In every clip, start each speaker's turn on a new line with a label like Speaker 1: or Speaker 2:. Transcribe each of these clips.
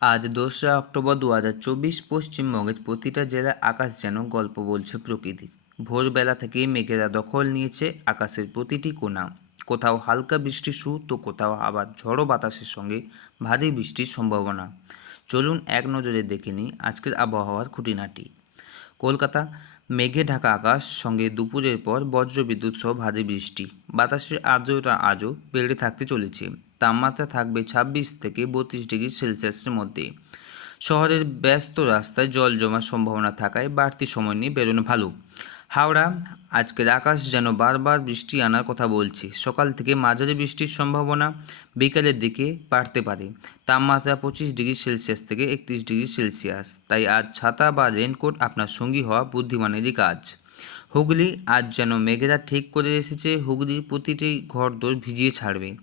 Speaker 1: আজ দোসরা অক্টোবর দু হাজার চব্বিশ পশ্চিমবঙ্গের প্রতিটা জেলায় আকাশ যেন গল্প বলছে প্রকৃতির। ভোরবেলা থেকেই মেঘেরা দখল নিয়েছে আকাশের প্রতিটি কোণা। কোথাও হালকা বৃষ্টি শুরু, তো কোথাও আবার ঝড়ো বাতাসের সঙ্গে ভারী বৃষ্টির সম্ভাবনা। চলুন এক নজরে দেখে নিই আজকের আবহাওয়ার খুঁটিনাটি। কলকাতা, মেঘে ঢাকা আকাশ, সঙ্গে দুপুরের পর বজ্রবিদ্যুৎ সহ ভারী বৃষ্টি। বাতাসের আর্দ্রতা আজও বেড়ে থাকতে চলেছে। তাপমাত্রা থাকবে ছাব্বিশ থেকে বত্রিশ ডিগ্রি সেলসিয়াসের মধ্যে। শহরের ব্যস্ত রাস্তায় জল জমার সম্ভাবনা থাকায় বাড়তি সময় নিয়ে বেরোনো ভালো। হাওড়া, আজকের আকাশ যেন বারবার বৃষ্টি আনার কথা বলছে। সকাল থেকে মাঝারি বৃষ্টির সম্ভাবনা বিকালের দিকে বাড়তে পারে। তাপমাত্রা পঁচিশ ডিগ্রি সেলসিয়াস থেকে একত্রিশ ডিগ্রি সেলসিয়াস। তাই আজ ছাতা বা রেনকোট আপনার সঙ্গী হওয়া বুদ্ধিমানেরই কাজ হুগলি, আজ যেন মেঘেরা ঠিক করে এসেছে। হুগলির প্রতিটি ঘরদোর ভিজিয়ে ছাড়বে।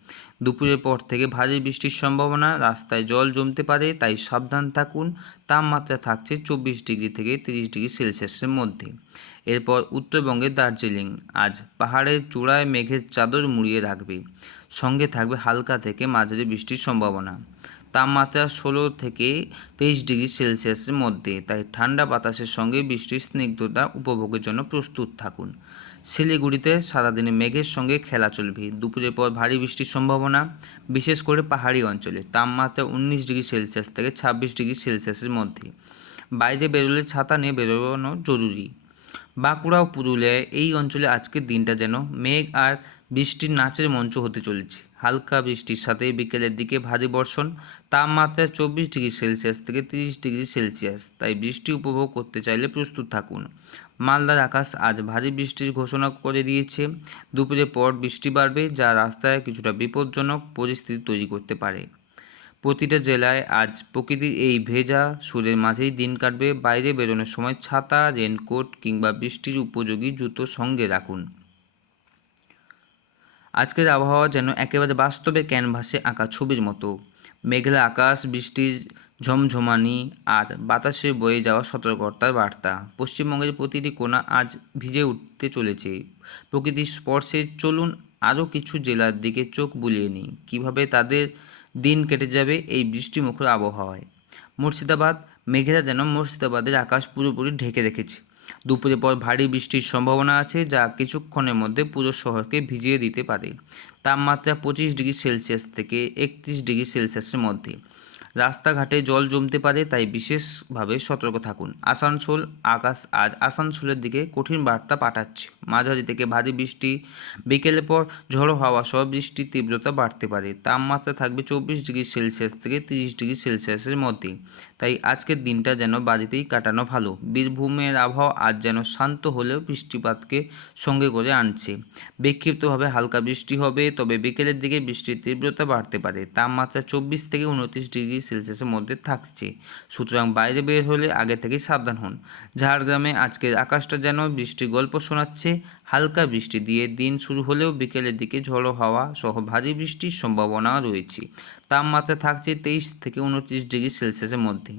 Speaker 1: দুপুরের পর থেকে ভারী বৃষ্টির সম্ভাবনা, রাস্তায় জল জমতে পারে, তাই সাবধান থাকুন। তাপমাত্রা থাকছে চব্বিশ ডিগ্রি থেকে তিরিশ ডিগ্রি সেলসিয়াসের মধ্যে। এরপর উত্তরবঙ্গের দার্জিলিং, আজ পাহাড়ের চূড়ায় মেঘের চাদর মুড়িয়ে রাখবে। সঙ্গে থাকবে হালকা থেকে মাঝারি বৃষ্টির সম্ভাবনা। তাপমাত্রা ষোলো থেকে তেইশ ডিগ্রি সেলসিয়াসের মধ্যে, তাই ঠান্ডা বাতাসের সঙ্গে বৃষ্টির স্নিগ্ধতা উপভোগের জন্য প্রস্তুত থাকুন। শিলিগুড়িতে সারাদিনে মেঘের সঙ্গে খেলা চলবে। দুপুরের পর ভারী বৃষ্টির সম্ভাবনা, বিশেষ করে পাহাড়ি অঞ্চলে। তাপমাত্রা উনিশ ডিগ্রি সেলসিয়াস থেকে ছাব্বিশ ডিগ্রি সেলসিয়াসের মধ্যে। বাইরে বেরোলে ছাতা নিয়ে বেরোনো জরুরি। বাঁকুড়া ও পুরুলিয়ায় এই অঞ্চলে আজকের দিনটা যেন মেঘ আর বৃষ্টির নাচের মঞ্চ হতে চলেছে। হালকা বৃষ্টির সাথে বিকেলের দিকে ভারী বর্ষণ তাপমাত্রা চব্বিশ ডিগ্রি সেলসিয়াস থেকে তিরিশ ডিগ্রি সেলসিয়াস। তাই বৃষ্টি উপভোগ করতে চাইলে প্রস্তুত থাকুন। মালদার আকাশ আজ ভারী বৃষ্টির ঘোষণা করে দিয়েছে। দুপুরের পর বৃষ্টি বাড়বে, যা রাস্তায় কিছুটা বিপজ্জনক পরিস্থিতি তৈরি করতে পারে। প্রতিটা জেলায় আজ প্রকৃতির এই ভেজা সুরের মাঝেই দিন কাটবে। বাইরে বেরোনোর সময় ছাতা, রেনকোট কিংবা বৃষ্টির উপযোগী জুতো সঙ্গে রাখুন। আজকের আবহাওয়া যেন একেবারে বাস্তবে ক্যানভাসে আঁকা ছবির মতো। মেঘলা আকাশ বৃষ্টির ঝমঝমানি আর বাতাসে বয়ে যাওয়া সতর্কতার বার্তা। পশ্চিমবঙ্গের প্রতিটি কোণা আজ ভিজে উঠতে চলেছে। প্রকৃতির স্পর্শে চলুন আরও কিছু জেলার দিকে চোখ বুলিয়ে নিই। কীভাবে তাদের দিন কেটে যাবে এই বৃষ্টিমুখর আবহাওয়ায়? মুর্শিদাবাদ, মেঘেরা যেন মুর্শিদাবাদের আকাশ পুরোপুরি ঢেকে রেখেছে। দুপুরের পর ভারী বৃষ্টির সম্ভাবনা আছে, যা কিছুক্ষণের মধ্যে পুরো শহরকে ভিজিয়ে দিতে পারে। তাপমাত্রা পঁচিশ ডিগ্রি সেলসিয়াস থেকে একত্রিশ ডিগ্রি সেলসিয়াসের মধ্যে। রাস্তাঘাটে জল জমতে পারে, তাই বিশেষভাবে সতর্ক থাকুন। আসানসোল, আকাশ, আজ আসানসোলের দিকে কঠিন বার্তা পাঠাচ্ছে। মাঝারি থেকে ভারী বৃষ্টি বিকেলের পর ঝড়ো হাওয়া সহ বৃষ্টির তীব্রতা বাড়তে পারে। তাপমাত্রা থাকবে চব্বিশ ডিগ্রি সেলসিয়াস থেকে তিরিশ ডিগ্রি সেলসিয়াসের মধ্যে। তাই আজকের দিনটা যেন বাড়িতেই কাটানো ভালো। বীরভূমের আবহাওয়া আজ যেন শান্ত হলেও বৃষ্টিপাতকে সঙ্গে করে আনছে। বিক্ষিপ্তভাবে হালকা বৃষ্টি হবে, তবে বিকেলের দিকে বৃষ্টির তীব্রতা বাড়তে পারে। তাপমাত্রা চব্বিশ থেকে উনত্রিশ ডিগ্রি সেলসিয়াসের মধ্যে থাকছে। সুতরাং বাইরে বের হলে আগে থেকেই সাবধান হন। ঝাড়গ্রামে আজকের আকাশটা যেন বৃষ্টির গল্প শোনাচ্ছে। হালকা বৃষ্টি দিয়ে দিন শুরু হলেও বিকেলের দিকে ঝড়ো হাওয়া সহ ভারী বৃষ্টির সম্ভাবনা রয়েছে। তাপমাত্রা থাকছে তেইশ থেকে উনত্রিশ ডিগ্রি সেলসিয়াসের মধ্যে।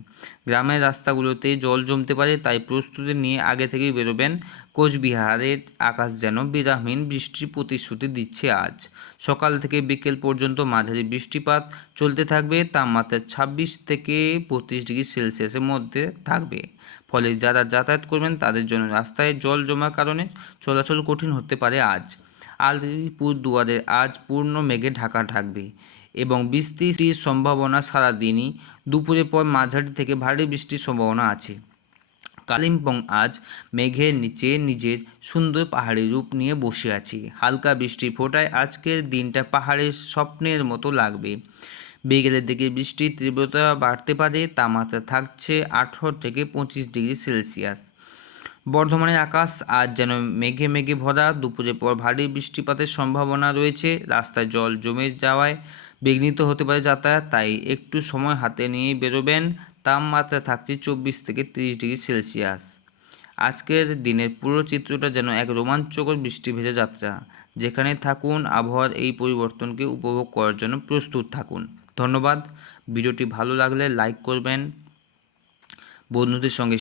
Speaker 1: গ্রামের রাস্তাগুলোতে জল জমতে পারে, তাই প্রস্তুতি নিয়ে আগে থেকেই বেরোবেন কোচবিহারের আকাশ যেন বিরামহীন বৃষ্টির প্রতিশ্রুতি দিচ্ছে আজ। সকাল থেকে বিকেল পর্যন্ত মাঝারি বৃষ্টিপাত চলতে থাকবে, তাপমাত্রা ছাব্বিশ থেকে পঁচিশ ডিগ্রি সেলসিয়াসের মধ্যে থাকবে। ফলে যারা যাতায়াত করবেন তাদের জন্য রাস্তায় জল জমার কারণে চলাচল কঠিন হতে পারে আজ। আলিপুর দুয়ারে আজ পূর্ণ মেঘে ঢাকা থাকবে এবং বৃষ্টির সম্ভাবনা সারাদিনই দুপুরের পর মাঝারি থেকে ভারী বৃষ্টির সম্ভাবনা আছে। কালিম্পং আজ মেঘের নিচে নিজের সুন্দর পাহাড়ি রূপ নিয়ে বসে আছে। হালকা বৃষ্টি ফোটায় আজকের দিনটা পাহাড়ের স্বপ্নের মতো লাগবে। বিকেলের দিকে বৃষ্টির তীব্রতা বাড়তে পারে, তাপমাত্রা থাকছে আঠেরো থেকে পঁচিশ ডিগ্রি সেলসিয়াস। বর্ধমানের আকাশ আজ যেন মেঘে মেঘে ভরা দুপুরের পর ভারী বৃষ্টিপাতের সম্ভাবনা রয়েছে, রাস্তায় জল জমে যাওয়ায় বিঘ্নিত হতে পারে যাতায়াত, তাই একটু সময় হাতে নিয়ে বেরোবেন, তাপমাত্রা থাকছে চব্বিশ থেকে তিরিশ ডিগ্রি সেলসিয়াস। আজকের দিনের পুরো চিত্রটা যেন এক রোমাঞ্চকর বৃষ্টি ভেজা যাত্রা, যেখানে থাকুন, আবহাওয়ার এই পরিবর্তনকে উপভোগ করার জন্য প্রস্তুত থাকুন। ধন্যবাদ। ভিডিওটি ভালো লাগলে লাইক করবেন। বন্ধুদের সঙ্গে